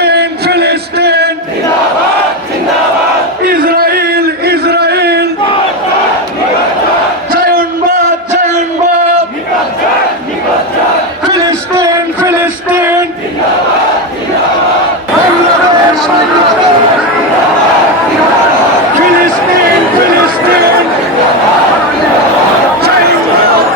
Stand